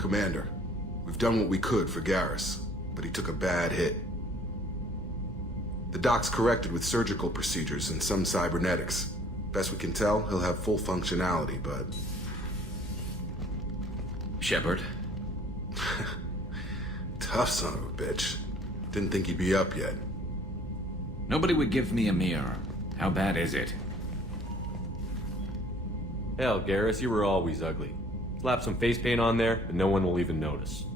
Commander, we've done what we could for Garrus, but he took a bad hit. The doc's corrected with surgical procedures and some cybernetics. Best we can tell, he'll have full functionality, but... Shepard? Tough son of a bitch. Didn't think he'd be up yet. Nobody would give me a mirror. How bad is it? Hell, Garrus, you were always ugly. Slap some face paint on there, and no one will even notice.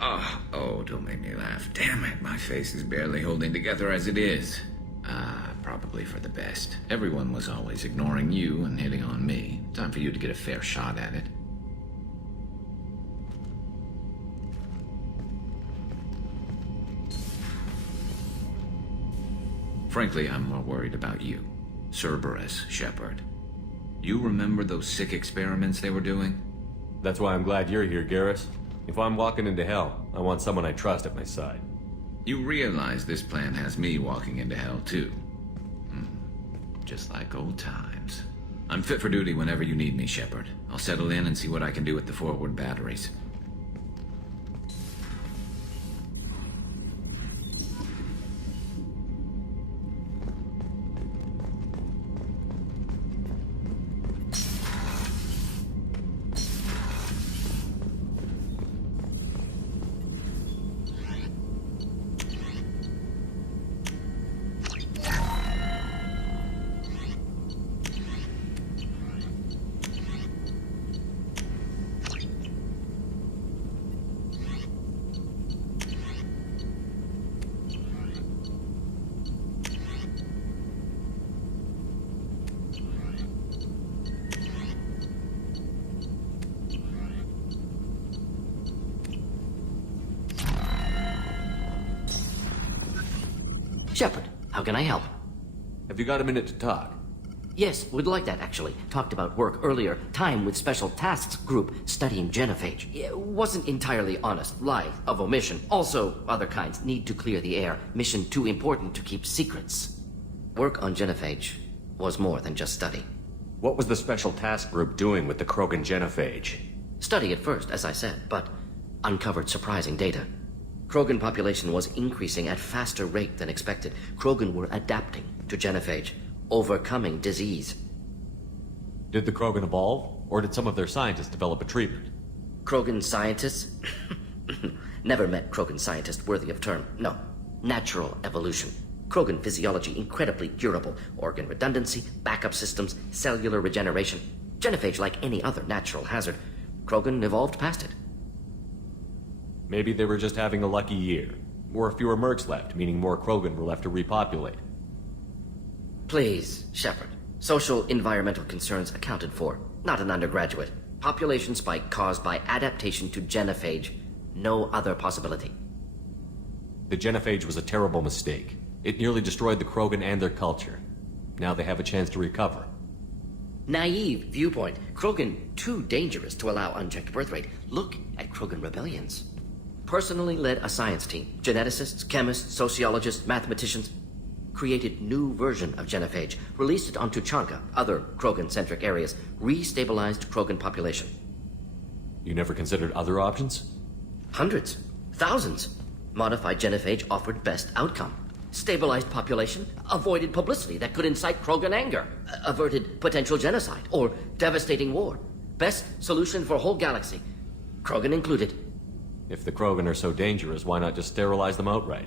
Oh, don't make me laugh. Damn it, my face is barely holding together as it is. Probably for the best. Everyone was always ignoring you and hitting on me. Time for you to get a fair shot at it. Frankly, I'm more worried about you. Cerberus, Shepard. You remember those sick experiments they were doing? That's why I'm glad you're here, Garrus. If I'm walking into hell, I want someone I trust at my side. You realize this plan has me walking into hell, too. Just like old times. I'm fit for duty whenever you need me, Shepard. I'll settle in and see what I can do with the forward batteries. Shepard, how can I help? Have you got a minute to talk? Yes, we'd like that, actually. Talked about work earlier. Time with Special Tasks Group studying genophage. It wasn't entirely honest. Lie of omission. Also, other kinds. Need to clear the air. Mission too important to keep secrets. Work on genophage was more than just study. What was the Special Task Group doing with the Krogan genophage? Study at first, as I said, but uncovered surprising data. Krogan population was increasing at faster rate than expected. Krogan were adapting to genophage, overcoming disease. Did the Krogan evolve, or did some of their scientists develop a treatment? Krogan scientists? Never met Krogan scientist worthy of term. No. Natural evolution. Krogan physiology incredibly durable. Organ redundancy, backup systems, cellular regeneration. Genophage like any other natural hazard. Krogan evolved past it. Maybe they were just having a lucky year. Or fewer mercs left, meaning more Krogan were left to repopulate. Please, Shepard. Social environmental concerns accounted for. Not an undergraduate. Population spike caused by adaptation to genophage. No other possibility. The genophage was a terrible mistake. It nearly destroyed the Krogan and their culture. Now they have a chance to recover. Naive viewpoint. Krogan too dangerous to allow unchecked birth rate. Look at Krogan rebellions. Personally led a science team. Geneticists, chemists, sociologists, mathematicians. Created new version of genophage. Released it onto Chanka, other Krogan-centric areas. Restabilized Krogan population. You never considered other options? Hundreds. Thousands. Modified genophage offered best outcome. Stabilized population, avoided publicity that could incite Krogan anger, averted potential genocide or devastating war. Best solution for whole galaxy, Krogan included. If the Krogan are so dangerous, why not just sterilize them outright?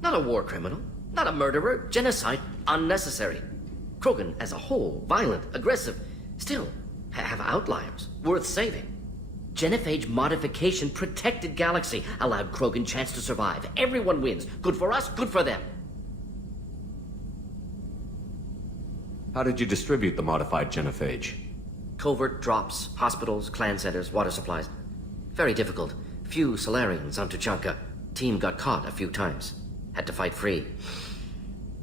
Not a war criminal, not a murderer, genocide unnecessary. Krogan as a whole, violent, aggressive, still have outliers worth saving. Genophage modification protected galaxy, allowed Krogan chance to survive. Everyone wins. Good for us, good for them. How did you distribute the modified genophage? Covert drops, hospitals, clan centers, water supplies. Very difficult. Few Solarians onto Chanka. Team got caught a few times. Had to fight free.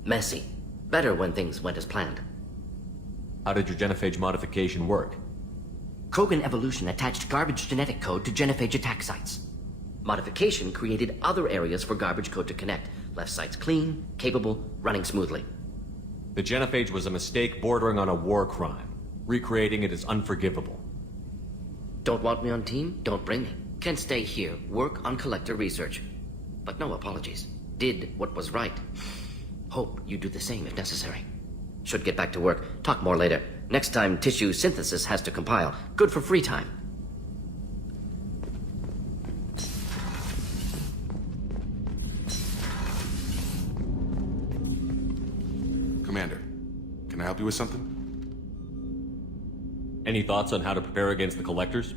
Messy. Better when things went as planned. How did your genophage modification work? Krogan evolution attached garbage genetic code to genophage attack sites. Modification created other areas for garbage code to connect. Left sites clean, capable, running smoothly. The genophage was a mistake bordering on a war crime. Recreating it is unforgivable. Don't want me on team? Don't bring me. Can stay here, work on collector research. But no apologies. Did what was right. Hope you do the same if necessary. Should get back to work. Talk more later. Next time tissue synthesis has to compile. Good for free time. Commander, can I help you with something? Any thoughts on how to prepare against the Collectors?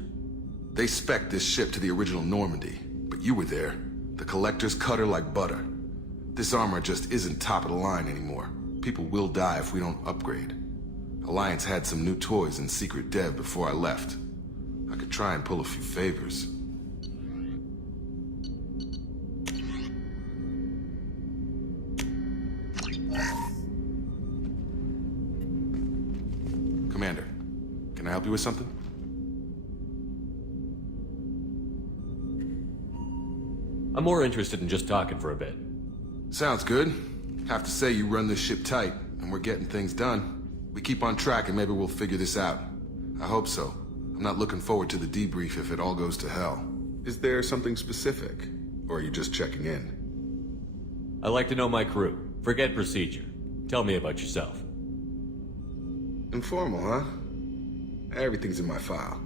They spec'd this ship to the original Normandy, but you were there. The Collectors cut her like butter. This armor just isn't top of the line anymore. People will die if we don't upgrade. Alliance had some new toys in secret dev before I left. I could try and pull a few favors. Commander, can I help you with something? I'm more interested in just talking for a bit. Sounds good. Have to say you run this ship tight, and we're getting things done. We keep on track and maybe we'll figure this out. I hope so. I'm not looking forward to the debrief if it all goes to hell. Is there something specific? Or are you just checking in? I like to know my crew. Forget procedure. Tell me about yourself. Informal, huh? Everything's in my file.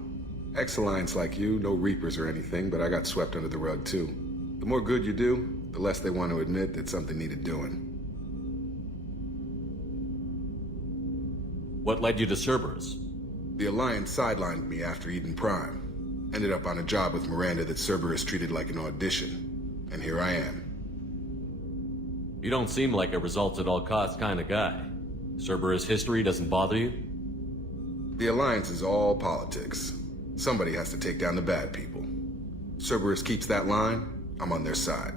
Ex-Alliance like you, no Reapers or anything, but I got swept under the rug too. The more good you do, the less they want to admit that something needed doing. What led you to Cerberus? The Alliance sidelined me after Eden Prime. Ended up on a job with Miranda that Cerberus treated like an audition. And here I am. You don't seem like a results-at-all-costs kind of guy. Cerberus history doesn't bother you? The Alliance is all politics. Somebody has to take down the bad people. Cerberus keeps that line, I'm on their side.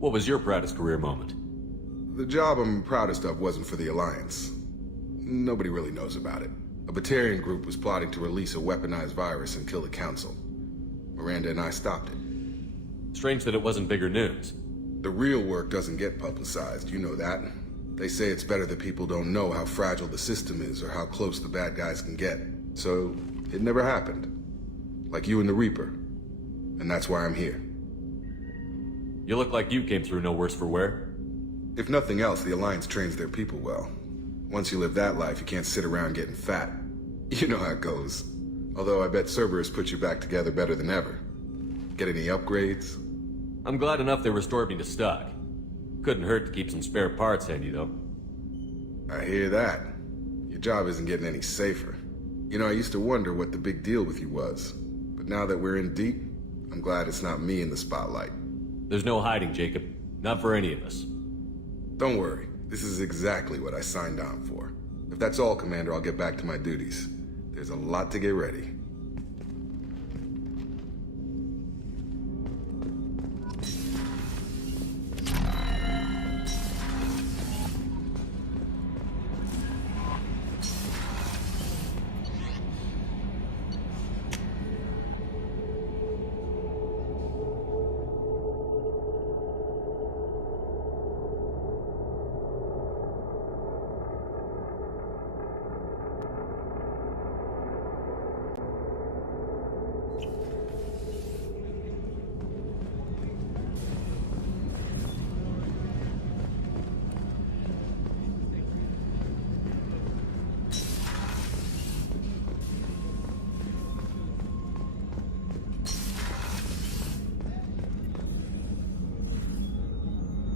What was your proudest career moment? The job I'm proudest of wasn't for the Alliance. Nobody really knows about it. A Batarian group was plotting to release a weaponized virus and kill the Council. Miranda and I stopped it. Strange that it wasn't bigger news. The real work doesn't get publicized, you know that. They say it's better that people don't know how fragile the system is or how close the bad guys can get. So, it never happened. Like you and the Reaper. And that's why I'm here. You look like you came through no worse for wear. If nothing else, the Alliance trains their people well. Once you live that life, you can't sit around getting fat. You know how it goes. Although I bet Cerberus put you back together better than ever. Get any upgrades? I'm glad enough they restored me to stock. Couldn't hurt to keep some spare parts handy, though. I hear that. Your job isn't getting any safer. You know, I used to wonder what the big deal with you was. But now that we're in deep, I'm glad it's not me in the spotlight. There's no hiding, Jacob. Not for any of us. Don't worry. This is exactly what I signed on for. If that's all, Commander, I'll get back to my duties. There's a lot to get ready.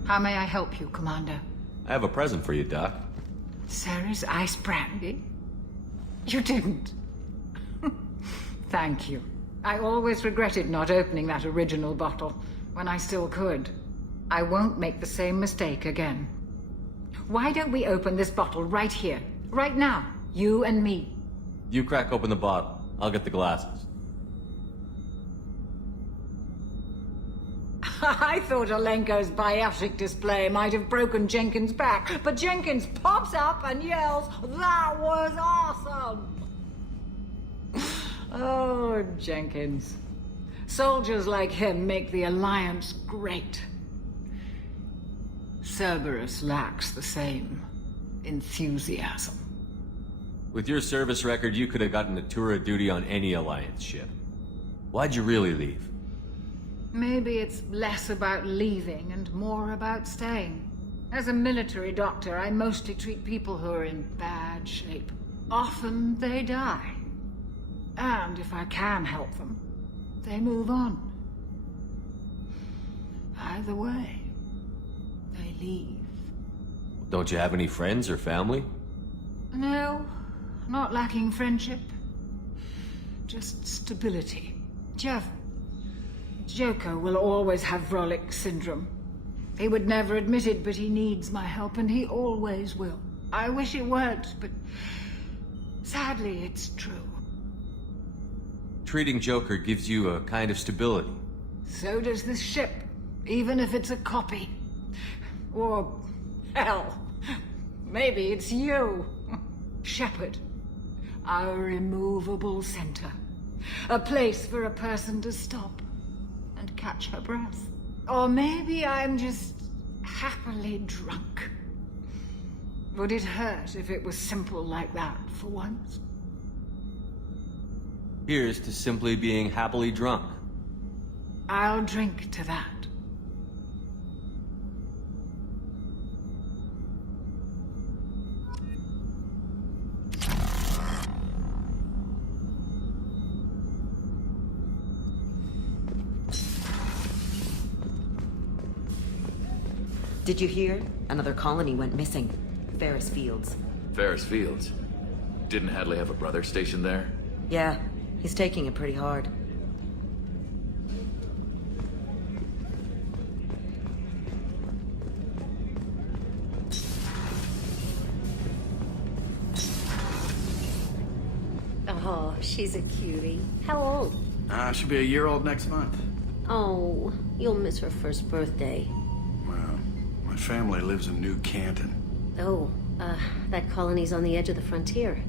How may I help you, Commander? I have a present for you, Doc. Sarah's ice brandy? You didn't. Thank you. I always regretted not opening that original bottle when I still could. I won't make the same mistake again. Why don't we open this bottle right here, right now, you and me? You crack open the bottle. I'll get the glasses. I thought Alenko's biotic display might have broken Jenkins' back, but Jenkins pops up and yells, "That was awesome!" Oh, Jenkins. Soldiers like him make the Alliance great. Cerberus lacks the same enthusiasm. With your service record, you could have gotten a tour of duty on any Alliance ship. Why'd you really leave? Maybe it's less about leaving and more about staying. As a military doctor, I mostly treat people who are in bad shape. Often they die. And if I can help them, they move on. Either way, they leave. Don't you have any friends or family? No, not lacking friendship. Just stability. Joker will always have Vrolic syndrome. He would never admit it, but he needs my help, and he always will. I wish it weren't, but sadly, it's true. Treating Joker gives you a kind of stability. So does this ship, even if it's a copy. Or, hell, maybe it's you. Shepard. Our immovable center. A place for a person to stop and catch her breath. Or maybe I'm just happily drunk. Would it hurt if it was simple like that for once? Here's to simply being happily drunk. I'll drink to that. Did you hear? Another colony went missing. Ferris Fields. Ferris Fields? Didn't Hadley have a brother stationed there? Yeah, he's taking it pretty hard. Oh, she's a cutie. How old? She'll be a year old next month. Oh, you'll miss her first birthday. Well, my family lives in New Canton. Oh, that colony's on the edge of the frontier.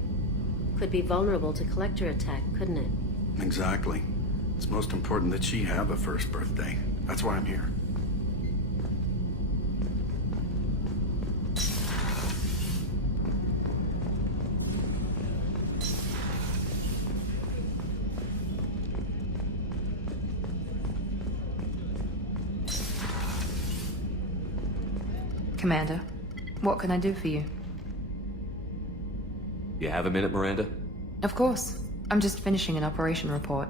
Could be vulnerable to collector attack, couldn't it? Exactly. It's most important that she have a first birthday. That's why I'm here. Commander, what can I do for you? You have a minute, Miranda? Of course. I'm just finishing an operation report.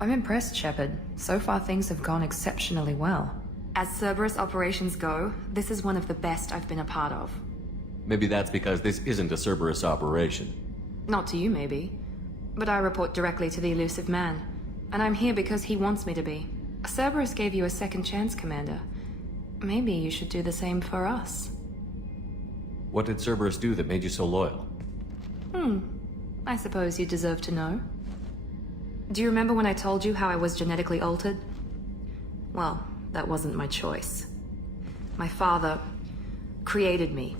I'm impressed, Shepard. So far things have gone exceptionally well. As Cerberus operations go, this is one of the best I've been a part of. Maybe that's because this isn't a Cerberus operation. Not to you, maybe. But I report directly to the elusive man. And I'm here because he wants me to be. Cerberus gave you a second chance, Commander. Maybe you should do the same for us. What did Cerberus do that made you so loyal? I suppose you deserve to know. Do you remember when I told you how I was genetically altered? Well, that wasn't my choice. My father created me.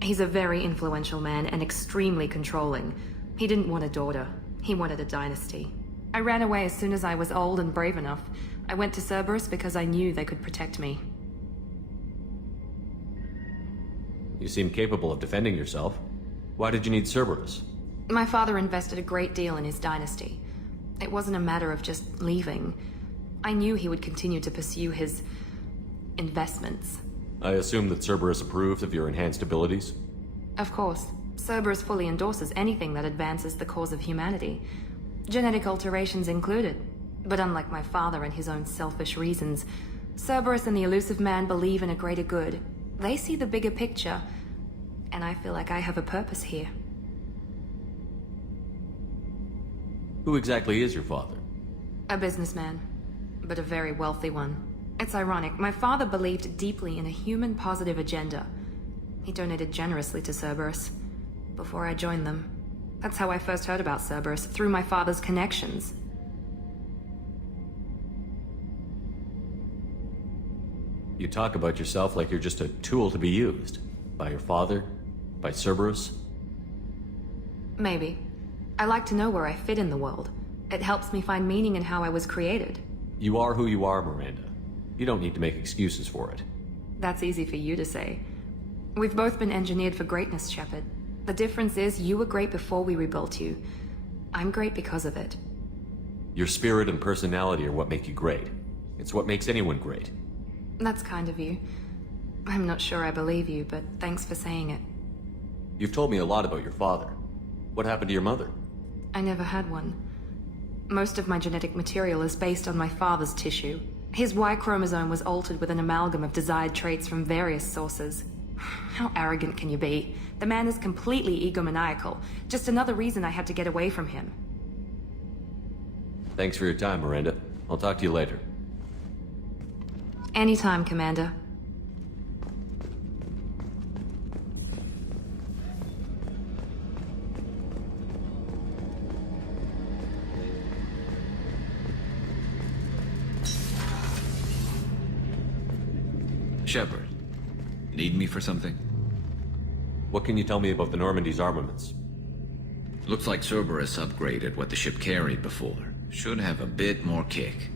He's a very influential man and extremely controlling. He didn't want a daughter. He wanted a dynasty. I ran away as soon as I was old and brave enough. I went to Cerberus because I knew they could protect me. You seem capable of defending yourself. Why did you need Cerberus? My father invested a great deal in his dynasty. It wasn't a matter of just leaving. I knew he would continue to pursue his investments. I assume that Cerberus approved of your enhanced abilities? Of course. Cerberus fully endorses anything that advances the cause of humanity. Genetic alterations included. But unlike my father and his own selfish reasons, Cerberus and the elusive man believe in a greater good. They see the bigger picture, and I feel like I have a purpose here. Who exactly is your father? A businessman, but a very wealthy one. It's ironic, my father believed deeply in a human-positive agenda. He donated generously to Cerberus before I joined them. That's how I first heard about Cerberus, through my father's connections. You talk about yourself like you're just a tool to be used. By your father? By Cerberus? Maybe. I like to know where I fit in the world. It helps me find meaning in how I was created. You are who you are, Miranda. You don't need to make excuses for it. That's easy for you to say. We've both been engineered for greatness, Shepard. The difference is you were great before we rebuilt you. I'm great because of it. Your spirit and personality are what make you great. It's what makes anyone great. That's kind of you. I'm not sure I believe you, but thanks for saying it. You've told me a lot about your father. What happened to your mother? I never had one. Most of my genetic material is based on my father's tissue. His Y chromosome was altered with an amalgam of desired traits from various sources. How arrogant can you be? The man is completely egomaniacal. Just another reason I had to get away from him. Thanks for your time, Miranda. I'll talk to you later. Anytime, Commander. Shepard, need me for something? What can you tell me about the Normandy's armaments? Looks like Cerberus upgraded what the ship carried before. Should have a bit more kick.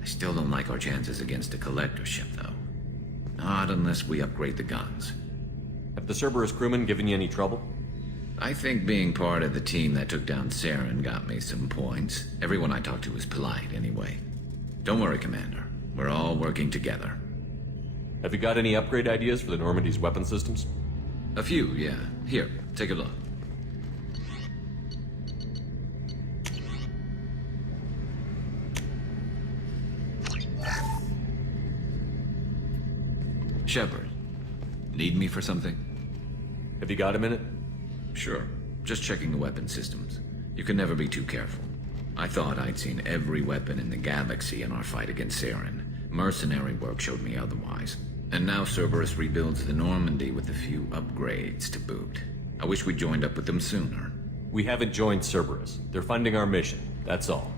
I still don't like our chances against a collector ship, though. Not unless we upgrade the guns. Have the Cerberus crewmen given you any trouble? I think being part of the team that took down Saren got me some points. Everyone I talked to was polite, anyway. Don't worry, Commander. We're all working together. Have you got any upgrade ideas for the Normandy's weapon systems? A few, yeah. Here, take a look. Shepard, need me for something? Have you got a minute? Sure. Just checking the weapon systems. You can never be too careful. I thought I'd seen every weapon in the galaxy in our fight against Saren. Mercenary work showed me otherwise. And now Cerberus rebuilds the Normandy with a few upgrades to boot. I wish we joined up with them sooner. We haven't joined Cerberus. They're funding our mission, that's all.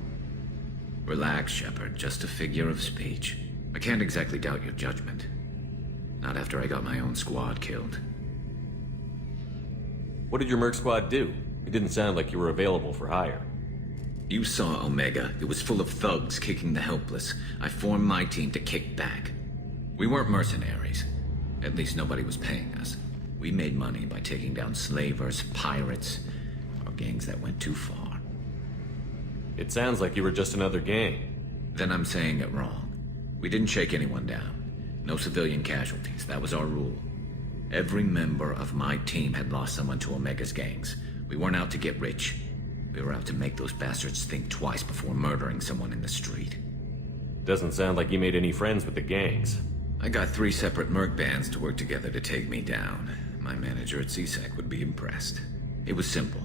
Relax, Shepard. Just a figure of speech. I can't exactly doubt your judgment. Not after I got my own squad killed. What did your merc squad do? It didn't sound like you were available for hire. You saw Omega. It was full of thugs kicking the helpless. I formed my team to kick back. We weren't mercenaries. At least nobody was paying us. We made money by taking down slavers, pirates, or gangs that went too far. It sounds like you were just another gang. Then I'm saying it wrong. We didn't shake anyone down. No civilian casualties. That was our rule. Every member of my team had lost someone to Omega's gangs. We weren't out to get rich. We were out to make those bastards think twice before murdering someone in the street. Doesn't sound like you made any friends with the gangs. I got 3 separate merc bands to work together to take me down. My manager at CSEC would be impressed. It was simple.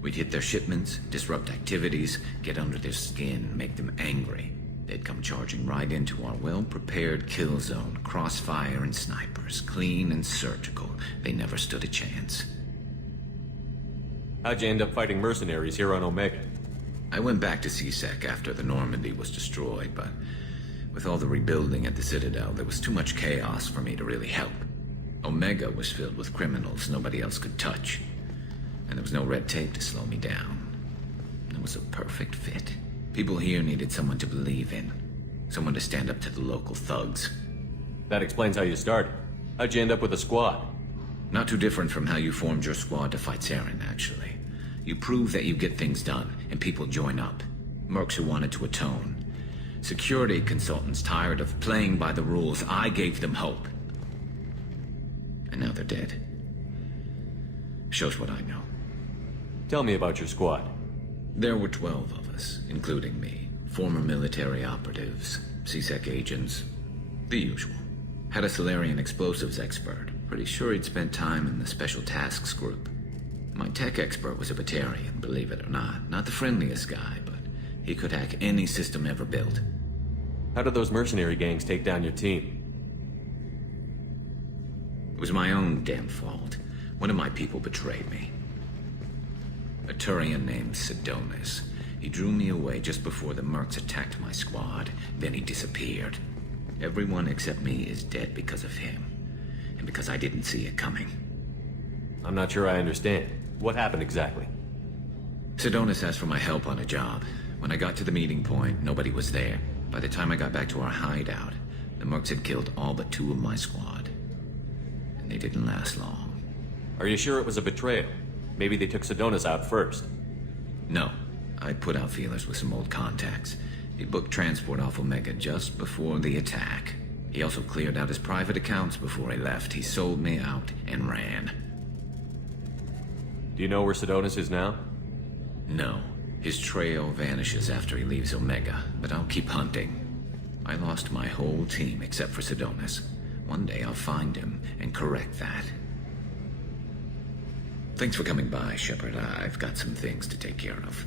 We'd hit their shipments, disrupt activities, get under their skin, make them angry. They'd come charging right into our well-prepared kill zone, crossfire and snipers, clean and surgical. They never stood a chance. How'd you end up fighting mercenaries here on Omega? I went back to CSEC after the Normandy was destroyed, but with all the rebuilding at the Citadel, there was too much chaos for me to really help. Omega was filled with criminals nobody else could touch, and there was no red tape to slow me down. It was a perfect fit. People here needed someone to believe in, someone to stand up to the local thugs. That explains how you started. How'd you end up with a squad? Not too different from how you formed your squad to fight Saren, actually. You prove that you get things done, and people join up. Mercs who wanted to atone. Security consultants tired of playing by the rules. I gave them hope. And now they're dead. Shows what I know. Tell me about your squad. There were 12 of us, including me. Former military operatives, CSEC agents, the usual. Had a Solarian explosives expert. Pretty sure he'd spent time in the Special Tasks group. My tech expert was a Batarian, believe it or not. Not the friendliest guy, but he could hack any system ever built. How did those mercenary gangs take down your team? It was my own damn fault. One of my people betrayed me. A Turian named Sidonis. He drew me away just before the mercs attacked my squad. Then he disappeared. Everyone except me is dead because of him. And because I didn't see it coming. I'm not sure I understand. What happened exactly? Sidonis asked for my help on a job. When I got to the meeting point, nobody was there. By the time I got back to our hideout, the mercs had killed all but 2 of my squad. And they didn't last long. Are you sure it was a betrayal? Maybe they took Sedonis out first. No. I put out feelers with some old contacts. He booked transport off Omega just before the attack. He also cleared out his private accounts before he left. He sold me out and ran. Do you know where Sedonis is now? No. His trail vanishes after he leaves Omega, but I'll keep hunting. I lost my whole team except for Sedonis. One day I'll find him and correct that. Thanks for coming by, Shepard. I've got some things to take care of.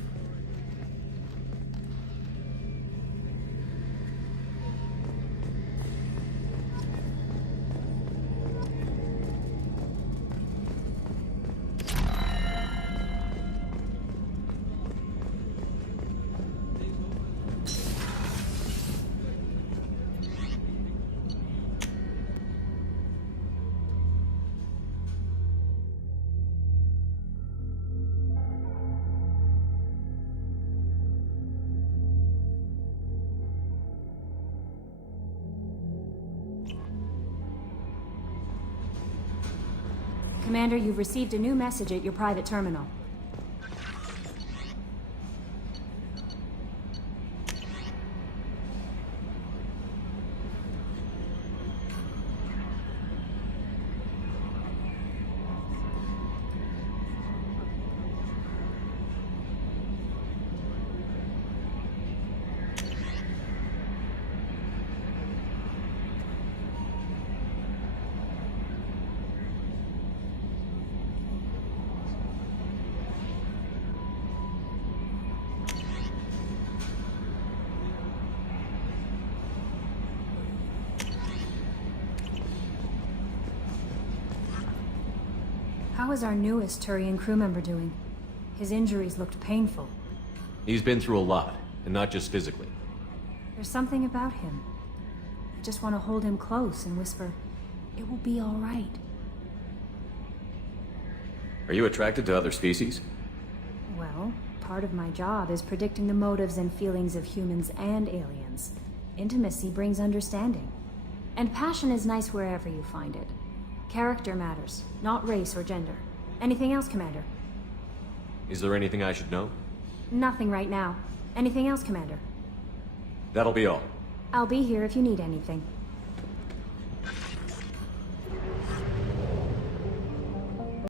Commander, you've received a new message at your private terminal. How is our newest Turian crew member doing? His injuries looked painful. He's been through a lot, and not just physically. There's something about him. I just want to hold him close and whisper, "It will be all right." Are you attracted to other species? Well, part of my job is predicting the motives and feelings of humans and aliens. Intimacy brings understanding. And passion is nice wherever you find it. Character matters, not race or gender. Anything else, Commander? Is there anything I should know? Nothing right now. Anything else, Commander? That'll be all. I'll be here if you need anything.